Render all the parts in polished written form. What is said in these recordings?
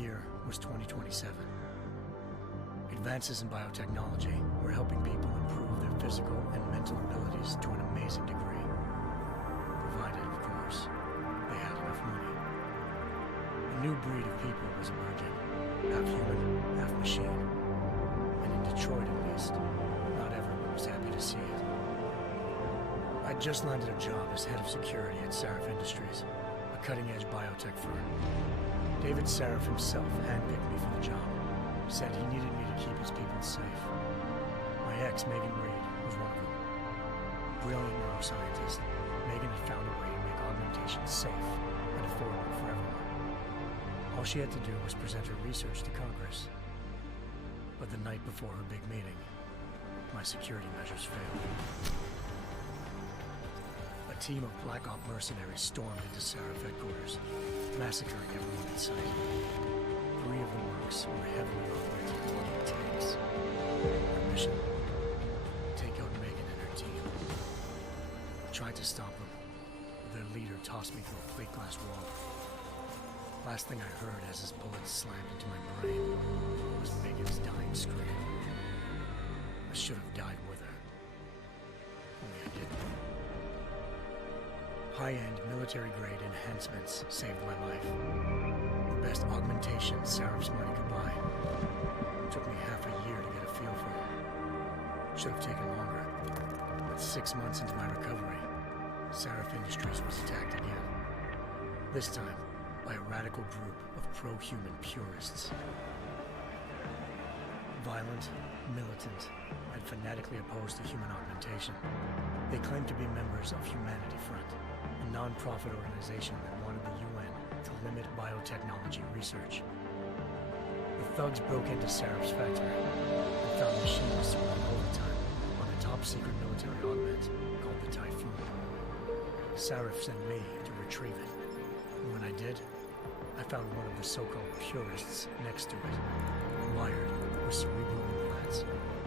year was 2027. Advances in biotechnology were helping people improve their physical and mental abilities to an amazing degree. Provided, of course, they had enough money. A new breed of people was emerging, half human, half machine. And in Detroit, at least, not everyone was happy to see it. I'd just landed a job as head of security at Sarif Industries, a cutting-edge biotech firm. David Sarif himself handpicked me for the job, said he needed me to keep his people safe. My ex, Megan Reed, was one of them. Brilliant neuroscientist, Megan had found a way to make augmentation safe and affordable for everyone. All she had to do was present her research to Congress. But the night before her big meeting, my security measures failed. A team of Black Op mercenaries stormed into Sarif headquarters, massacring everyone in sight. 3 of the works were heavily augmented bloody tanks. Their mission? Take out Megan and her team. I tried to stop them, but their leader tossed me through a plate glass wall. Last thing I heard as his bullets slammed into my brain was Megan's dying scream. I should have died with her. Only I didn't. High-end military-grade enhancements saved my life. The best augmentation Sarif's money could buy. Took me half a year to get a feel for it. Should have taken longer. But 6 months into my recovery, Sarif Industries was attacked again. This time, by a radical group of pro-human purists. Violent, militant, and fanatically opposed to human augmentation. They claimed to be members of Humanity Front, a non-profit organization that wanted the UN to limit biotechnology research. The thugs broke into Sarif's factory and found machines running overtime on a top-secret military augment called the Typhoon. Sarif sent me to retrieve it, and when I did, I found one of the so-called purists next to it, wired with cerebral implants,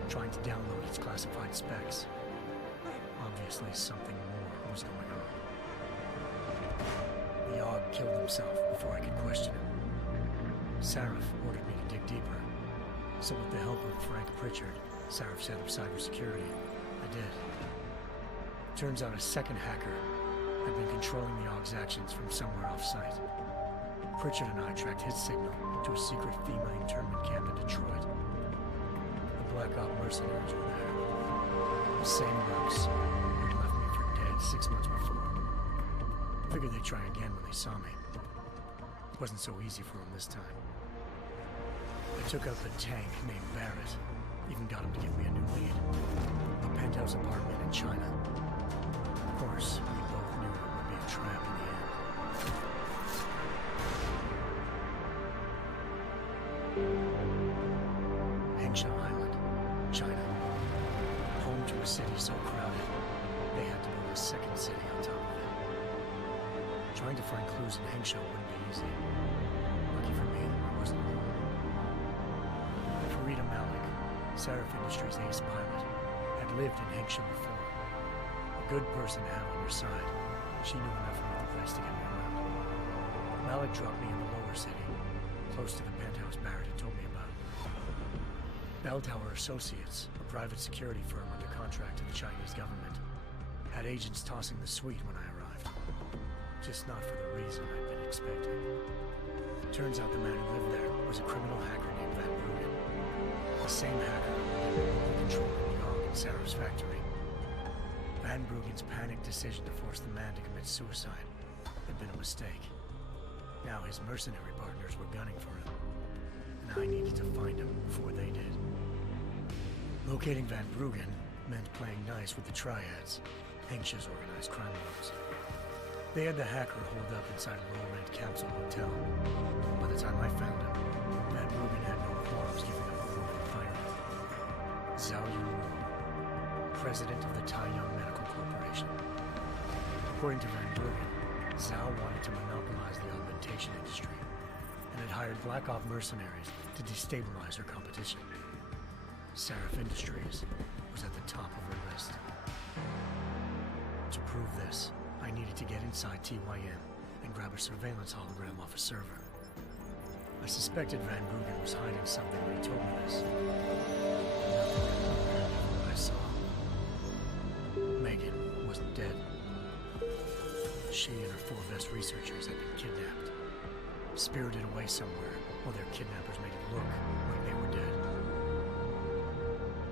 trying to download its classified specs. Obviously, something more was going on. The Aug killed himself before I could question him. Sarif ordered me to dig deeper, so with the help of Frank Pritchard, Sarif's head of cybersecurity, I did. Turns out a second hacker had been controlling the Aug's actions from somewhere off-site. Pritchard and I tracked his signal to a secret FEMA internment camp in Detroit. The Black Op mercenaries were there. The same mercs who'd left me for dead 6 months before. Figured they'd try again when they saw me. It wasn't so easy for them this time. I took out the tank named Barrett. Even got him to give me a new lead. A penthouse apartment in China. Of course, we both knew it would be a trap in the end. Hengsha Island, China. Home to a city so crowded, they had to build a second city on top of it. Trying to find clues in Hengsha wouldn't be easy. Lucky for me, I wasn't alone. Farida Malik, Sarif Industries' ace pilot, had lived in Hengsha before. A good person to have on your side. She knew enough about the place to get me around. Malik dropped me in the lower city, close to the penthouse Barrett had told me about. Bell Tower Associates, a private security firm under contract to the Chinese government, had agents tossing the suite when I arrived. Just not for the reason I'd been expecting. Turns out the man who lived there was a criminal hacker named Van Bruggen. The same hacker who had control of the Aug in Sarif's factory. Van Bruggen's panicked decision to force the man to commit suicide had been a mistake. Now his mercenary partners were gunning for him, and I needed to find him before they did. Locating Van Bruggen meant playing nice with the Triads, Hengsha's organized crime lords. They had the hacker holed up inside a low-rent capsule hotel. By the time I found him, Van Bruggen had no qualms giving up a roving fireman. Zhao Yu, president of the Taiyang Medical Corporation. According to Van Bruggen, Zhao wanted to monopolize the augmentation industry and had hired Black Op mercenaries to destabilize her competition. Sarif Industries was at the top of her list. To prove this, I needed to get inside TYM and grab a surveillance hologram off a server. I suspected Van Bruggen was hiding something when he told me this. Nothing could compare to what I saw. Megan wasn't dead. She and her 4 best researchers had been kidnapped, spirited away somewhere while their kidnappers made it look like they were dead.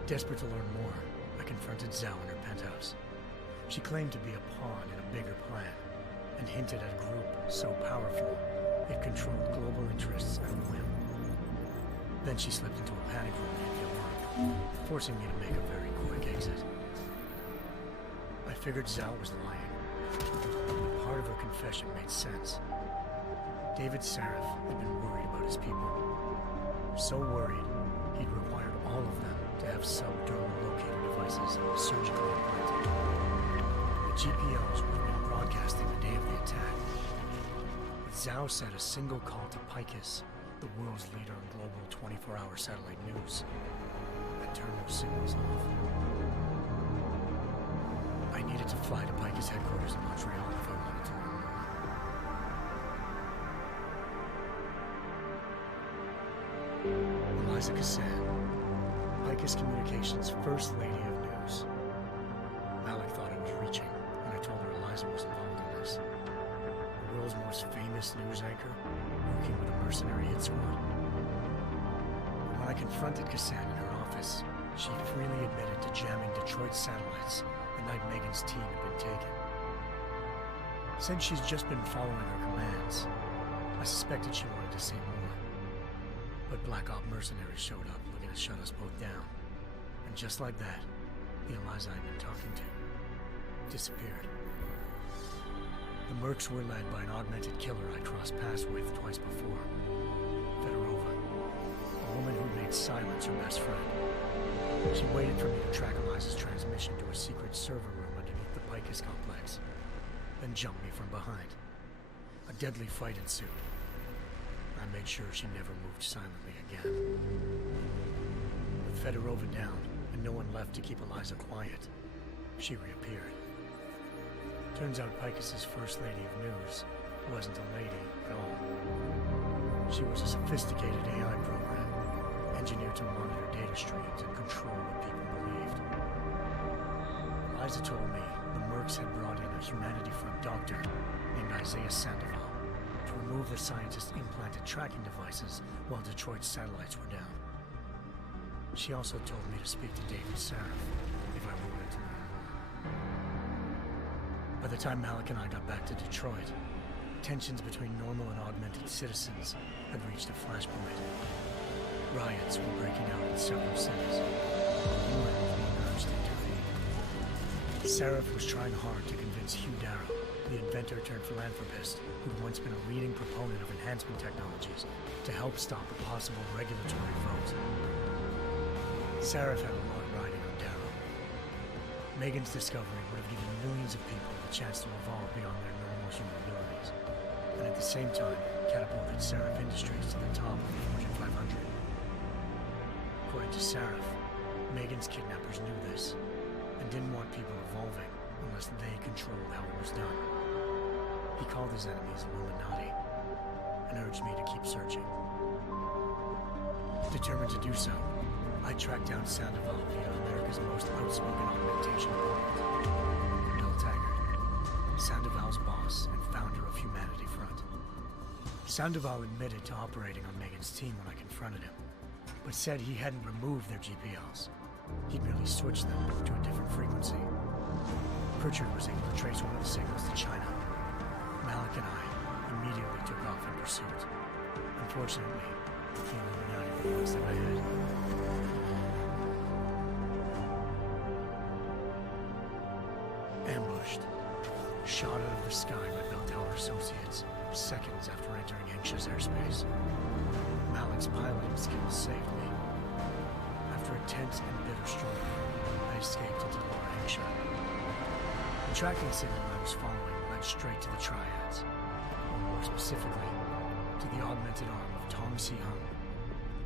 Desperate to learn more, I confronted Zhao in her penthouse. She claimed to be a pawn in a bigger plan, and hinted at a group so powerful it controlled global interests at a whim. Then she slipped into a panic room in the alarm, forcing me to make a very quick exit. I figured Zhao was lying. Part of her confession made sense. David Seraph had been worried about his people. So worried, he'd required all of them to have subdermal locator devices surgically implanted. The GPOs would have been broadcasting the day of the attack. But Zhao said a single call to Picus, the world's leader in global 24-hour satellite news, and turn those signals off. I needed to fly to Picus headquarters in Montreal if I wanted to learn more. Eliza Cassan, Picus Communications' First Lady of News. Malik thought I was reaching, and I told her Eliza was involved in this. The world's most famous news anchor, working with a mercenary hit squad. When I confronted Cassan in her office, she freely admitted to jamming Detroit satellites the night Megan's team had been taken. Said she's just been following her commands. I suspected she wanted to say more. But Black Op mercenaries showed up looking to shut us both down. And just like that, the Eliza I'd been talking to disappeared. The Mercs were led by an augmented killer I crossed paths with twice before. Fedorova, a woman who made silence her best friend. She waited for me to track Eliza's transmission to a secret server room underneath the Picus complex, then jumped me from behind. A deadly fight ensued. I made sure she never moved silently again. With Fedorova down and no one left to keep Eliza quiet, she reappeared. Turns out Picus's First Lady of News wasn't a lady at all. She was a sophisticated AI program, engineered to monitor data streams and control what people believed. Eliza told me the Mercs had brought in a Humanity Front doctor named Isaiah Sandoval to remove the scientist's implanted tracking devices while Detroit's satellites were down. She also told me to speak to David Seraph if I wanted to learn more. By the time Malik and I got back to Detroit, tensions between normal and augmented citizens had reached a flashpoint. Riots were breaking out in several cities. The UN was being urged to intervene. Seraph was trying hard to convince Hugh Darrow, the inventor-turned-philanthropist who'd once been a leading proponent of enhancement technologies, to help stop a possible regulatory vote. Seraph had a lot riding on Darrow. Megan's discovery would have given millions of people the chance to evolve beyond their normal human abilities, and at the same time catapulted Seraph Industries to the top of the Fortune 500. According to Seraph, Megan's kidnappers knew this, and didn't want people evolving unless they controlled how it was done. He called his enemies Illuminati, and urged me to keep searching. Determined to do so, I tracked down Sandoval via America's most outspoken augmentation opponent, Bill Taggart, Sandoval's boss and founder of Humanity Front. Sandoval admitted to operating on Megan's team when I confronted him, but said he hadn't removed their GPLs. He'd merely switched them to a different frequency. Pritchard was able to trace one of the signals to China. Malik and I immediately took off in pursuit. Unfortunately, the Illuminati were one step ahead. Ambushed, shot out of the sky by Bell Tower Associates seconds after entering Hengsha's airspace. Malik's piloting skills saved me. After a tense and bitter struggle, I escaped into Lower Hengsha. The tracking signal I was following led straight to the Triads, or more specifically, to the augmented arm of Tong Si-hung,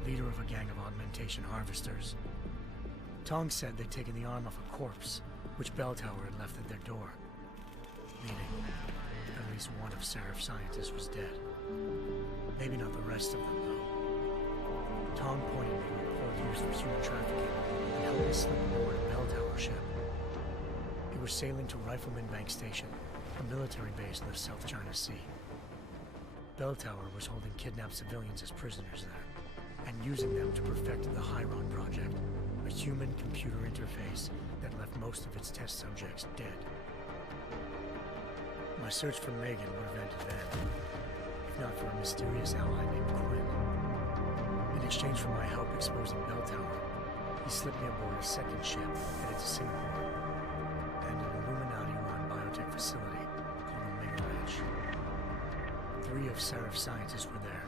leader of a gang of augmentation harvesters. Tong said they'd taken the arm off a corpse, which Bell Tower had left at their door, meaning at least one of Seraph's scientists was dead. Maybe not the rest of them, though. Kong pointed me to a port used for human trafficking and helped me slip aboard a bell tower ship. It was sailing to Rifleman Bank Station, a military base in the South China Sea. Bell Tower was holding kidnapped civilians as prisoners there, and using them to perfect the Hyron Project, a human-computer interface that left most of its test subjects dead. My search for Megan would have ended then, if not for a mysterious ally named Quinn. In exchange for my help exposing Bell Tower, he slipped me aboard a second ship headed to Singapore and an Illuminati-run biotech facility called Omega Ranch. 3 of Seraph's scientists were there,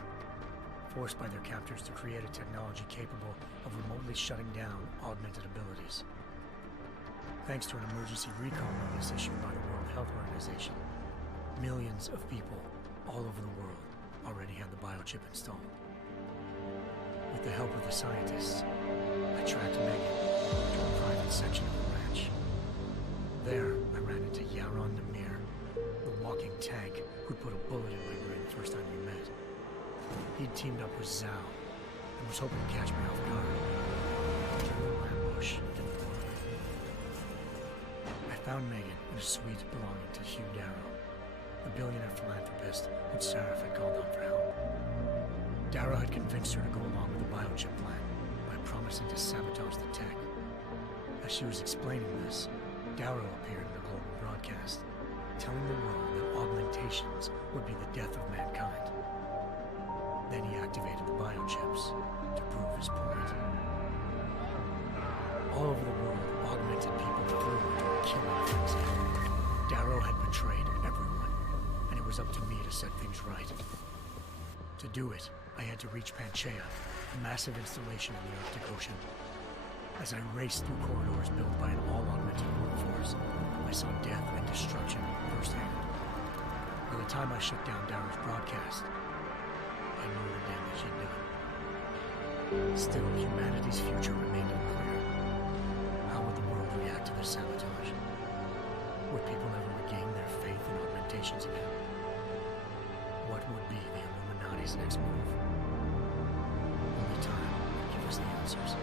forced by their captors to create a technology capable of remotely shutting down augmented abilities. Thanks to an emergency recall notice issued by the World Health Organization, millions of people all over the world already had the biochip installed. With the help of the scientists, I tracked Megan to a private section of the ranch. There, I ran into Yaron Namir, the walking tank who'd put a bullet in my brain the first time we met. He'd teamed up with Zhao and was hoping to catch me off guard. A little ambush didn't work. I found Megan in a suite belonging to Hugh Darrow, the billionaire philanthropist whom Seraph had called on for help. Darrow had convinced her to go along with the biochip plan by promising to sabotage the tech. As she was explaining this, Darrow appeared in a global broadcast, telling the world that augmentations would be the death of mankind. Then he activated the biochips to prove his point. All over the world, augmented people flew into a killing frenzy. Darrow had betrayed everyone, and it was up to me to set things right. To do it, I had to reach Panchaea, a massive installation in the Arctic Ocean. As I raced through corridors built by an all-augmented workforce, I saw death and destruction firsthand. By the time I shut down Darrow's broadcast, I knew the damage he'd done. Still, humanity's future remained unclear. How would the world react to the sabotage? Would people ever regain their faith in augmentations again? What would be the Illuminati's next move? Only time would give us the answers.